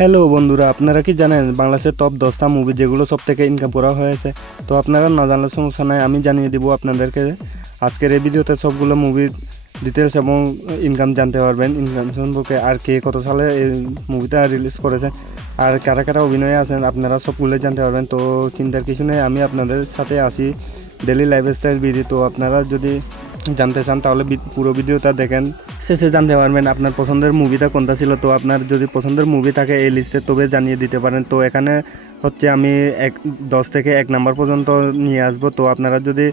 Hello বন্ধুরা, আপনারা কি জানেন বাংলাদেশের টপ 10টা মুভি যেগুলো সব থেকে ইনকাম করা হয়েছে? তো আপনারা না জানলে সমস্যা নাই, আমি জানিয়ে দিব আপনাদেরকে। আজকের এই ভিডিওতে সবগুলো মুভির ডিটেলস এবং ইনকাম জানতে পারবেন, ইনকাম সম্পর্কে, আর কে কত সালে এই মুভিটা রিলিজ করেছে আর কারা কারা অভিনয়ে আছেন আপনারা সবগুলো জানতে পারবেন। তো চিন্তার কিছু নেই, আমি আপনাদের সাথে আসি ডেলি লাইফস্টাইল ভিডিও। তো আপনারা যদি জানতে চান তাহলে পুরো ভিডিওটা দেখেন, শেষে জানতে পারবেন আপনার পছন্দের মুভিটা কোনটা ছিল। তো আপনার যদি পছন্দের মুভি থাকে এই লিস্টে তবে জানিয়ে দিতে পারেন। তো এখানে হচ্ছে আমি 10 থেকে 1 নাম্বার পর্যন্ত নিয়ে আসবো। তো আপনারা যদি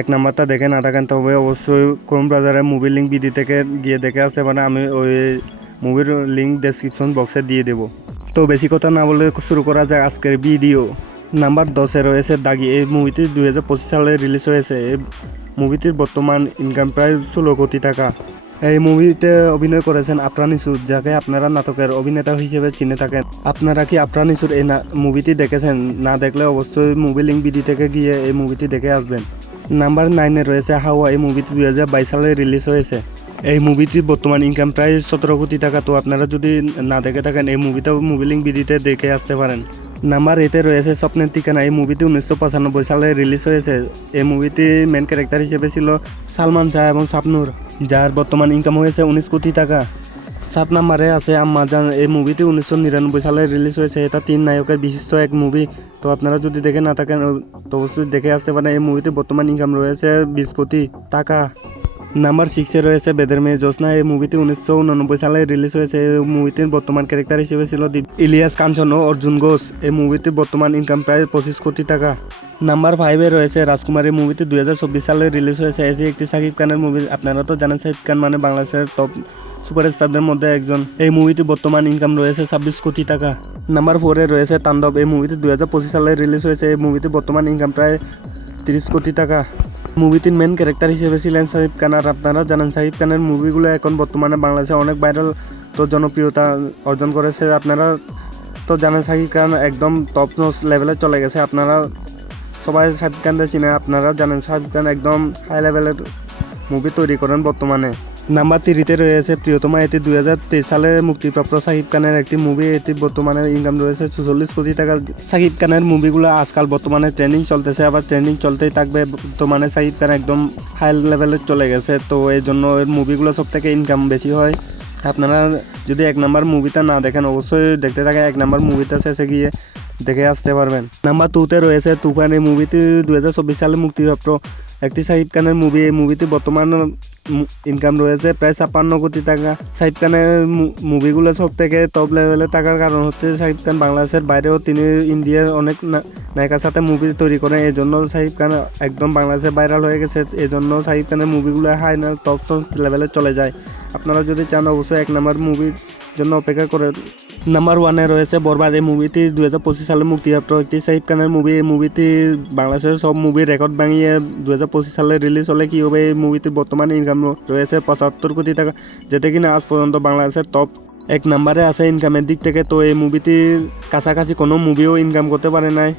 1 নাম্বারটা দেখে না থাকেন তবে অবশ্যই ক্রোম ব্রাউজারের মুভির লিঙ্ক বিডি থেকে গিয়ে দেখে আসতে পারেন। আমি ওই মুভির লিঙ্ক ডেসক্রিপশন বক্সে দিয়ে দেবো। তো বেশি কথা না বলে শুরু করা যায় আজকের ভিডিও। নাম্বার 10-এ রয়েছে দাগি। এই মুভিটি 2025 সালে রিলিজ হয়েছে। এই মুভিটির বর্তমান ইনকাম প্রায় 16 কোটি টাকা। এই মুভিতে অভিনয় করেছেন আফরান নিসুর, যাকে আপনারা নাটকের অভিনেতা হিসেবে চিনে থাকেন। আপনারা কি আফরান নিসুর এই মুভিটি দেখেছেন? না দেখলে অবশ্যই মুভি লিঙ্ক বিডি থেকে গিয়ে এই মুভিটি দেখে আসবেন। নাম্বার 9-এ রয়েছে হাওয়া। এই মুভিটি 2022 সালে রিলিজ হয়েছে। এই মুভিটির বর্তমান ইনকাম প্রায় 17 কোটি টাকা। তো আপনারা যদি না দেখে থাকেন এই মুভিটাও মুভি লিঙ্ক বিডিতে দেখে আসতে পারেন। নাম্বার 8-এ রয়েছে স্বপ্নের ঠিকানা। এই মুভিটি 1995 সালে রিলিজ হয়েছে। এই মুভিটির মেন ক্যারেক্টার হিসেবে ছিল সালমান শাহ এবং শাবনূর, যার বর্তমান ইনকাম হয়েছে 19 কোটি টাকা। 7 নম্বরে আছে আম্মাজান। এই মুভিটি 1999 সালে রিলিজ হয়েছে। এটা 3 নায়কের বিশিষ্ট এক মুভি। তো আপনারা যদি দেখে না থাকেন তো অবশ্যই দেখে আসতে পারেন। এই মুভিতে বর্তমান ইনকাম রয়েছে 20 কোটি টাকা। নাম্বার 6-এ রয়েছে বেদের মেয়ে জোসনা। এই মুভিটি 1989 সালে রিলিজ হয়েছে। এই মুভিটির বর্তমান ক্যারেক্টার হিসেবে ছিল ইলিয়াস কাঞ্চন ও অর্জুন ঘোষ। এই মুভিটির বর্তমান ইনকাম প্রায় 25 কোটি টাকা। নাম্বার 5-এ রয়েছে রাজকুমার। এই মুভিটি 2024 সালে রিলিজ হয়েছে। এটি একটি শাকিব খানের মুভি। আপনারা তো জানেন শাকিব খান মানে বাংলাদেশের টপ সুপারস্টারদের মধ্যে একজন। এই মুভিটি বর্তমান ইনকাম রয়েছে 26 কোটি টাকা। নাম্বার 4-এ রয়েছে তাণ্ডব। এই মুভিটি 2025 সালে রিলিজ হয়েছে। এই মুভিটি বর্তমান ইনকাম প্রায় 30 কোটি টাকা। মুভিটির মেন ক্যারেক্টার হিসেবে ছিলেন শাকিব খান। আর আপনারা জানেন শাকিব খানের মুভিগুলো এখন বর্তমানে বাংলাদেশে অনেক ভাইরাল, তো জনপ্রিয়তা অর্জন করেছে। আপনারা তো জানেন শাকিব খান একদম টপ নচ লেভেলে চলে গেছে। আপনারা সবাই শাকিব খানকে চিনে। আপনারা জানেন শাকিব খান একদম হাই লেভেলের মুভি তৈরি করেন বর্তমানে। নাম্বার 3-তে রয়েছে প্রিয়তমা। এটি 2023 সালে মুক্তিপ্রাপ্ত শাকিব খানের একটি মুভি। এটি বর্তমানে ইনকাম রয়েছে 44 কোটি টাকা। শাকিব খানের মুভিগুলো আজকাল বর্তমানে ট্রেন্ডিং চলতেছে, আবার ট্রেন্ডিং চলতেই থাকবে। বর্তমানে শাকিব খান একদম হাই লেভেলে চলে গেছে, তো এই জন্য এর মুভিগুলো সব থেকে ইনকাম বেশি হয়। আপনারা যদি 1 নাম্বার মুভিটা না দেখেন অবশ্যই দেখতে থাকেন। 1 নাম্বার মুভিটা শেষে গিয়ে দেখে আসতে পারবেন। নাম্বার 2-তে রয়েছে তুফান। এই মুভিটি 2024 সালে মুক্তিপ্রাপ্ত একটি শাকিব খানের মুভি। এই মুভিটি বর্তমান ইনকাম রয়েছে প্রায় 56 কোটি টাকা। শাকিব খানের মুভিগুলো সব থেকে টপ লেভেলে থাকার কারণ হচ্ছে শাকিব খান বাংলাদেশের বাইরেও তিনি ইন্ডিয়ার অনেক নায়িকার সাথে মুভি তৈরি করেন। এই জন্য শাকিব খান একদম বাংলাদেশে ভাইরাল হয়ে গেছে। এই জন্য শাকিব খানের মুভিগুলো হাই না টপ লেভেলে চলে যায়। আপনারা যদি চান অবশ্যই 1 নাম্বার মুভির জন্য অপেক্ষা করেন। নাম্বার 1-এ রয়েছে বরবাদ। এই মুভিটি 2025 সালে মুক্তিপ্রাপ্ত একটি শাকিব খানের মুভি। এই মুভিটি বাংলাদেশের সব মুভির রেকর্ড ভাঙিয়ে 2025 সালে রিলিজ হলে কী হবে, এই মুভিটির বর্তমানে ইনকাম রয়েছে 75 কোটি টাকা, যেটা কিনা আজ পর্যন্ত বাংলাদেশের টপ 1 নাম্বারে আছে ইনকামের দিক থেকে। তো এই মুভিটির কাছাকাছি কোনো মুভিও ইনকাম করতে পারে নাই।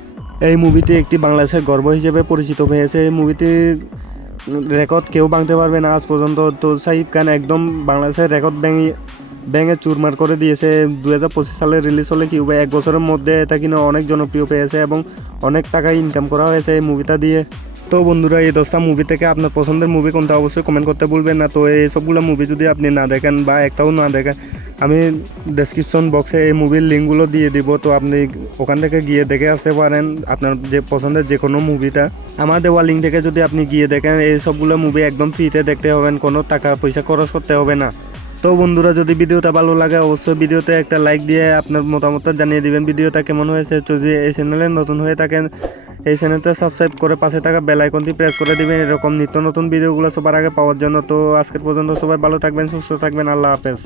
এই মুভিটি একটি বাংলাদেশের গর্ব হিসেবে পরিচিত হয়েছে। এই মুভিটির রেকর্ড কেউ ভাঙতে পারবে না আজ পর্যন্ত। তো শাকিব খান একদম বাংলাদেশের রেকর্ড ব্যাঙে চুরমার করে দিয়েছে। 2025 সালে রিলিজ হলে কি হবে, 1 বছরের মধ্যে এটা কিনা অনেক জনপ্রিয় পেয়েছে এবং অনেক টাকা ইনকাম করা হয়েছে এই মুভিটা দিয়ে। তো বন্ধুরা, এই 10টা মুভি থেকে আপনার পছন্দের মুভি কোনটা অবশ্যই কমেন্ট করতে ভুলবেন না। তো এই সবগুলো মুভি যদি আপনি না দেখেন বা একটাও না দেখেন, আমি ডেসক্রিপশন বক্সে এই মুভির লিঙ্কগুলো দিয়ে দিব। তো আপনি ওখান থেকে গিয়ে দেখে আসতে পারেন আপনার যে পছন্দের যে কোনো মুভিটা। আমার দেওয়া লিঙ্ক থেকে যদি আপনি গিয়ে দেখেন এই সবগুলো মুভি একদম ফ্রিতে দেখতে হবেন, কোনো টাকা পয়সা খরচ করতে হবে না। তো বন্ধুরা, যদি ভিডিওটা ভালো লাগে অবশ্যই ভিডিওতে একটা লাইক দিয়ে আপনার মতামত জানিয়ে দিবেন ভিডিওটা কেমন হয়েছে। যদি এই চ্যানেলে নতুন হয়ে থাকেন এই চ্যানেলটা সাবস্ক্রাইব করে পাশে থাকা বেল আইকনটি প্রেস করে দিবেন এরকম নিত্য নতুন ভিডিওগুলো সবার আগে পাওয়ার জন্য। তো আজকের পর্যন্ত সবাই ভালো থাকবেন, সুস্থ থাকবেন। আল্লাহ হাফেজ।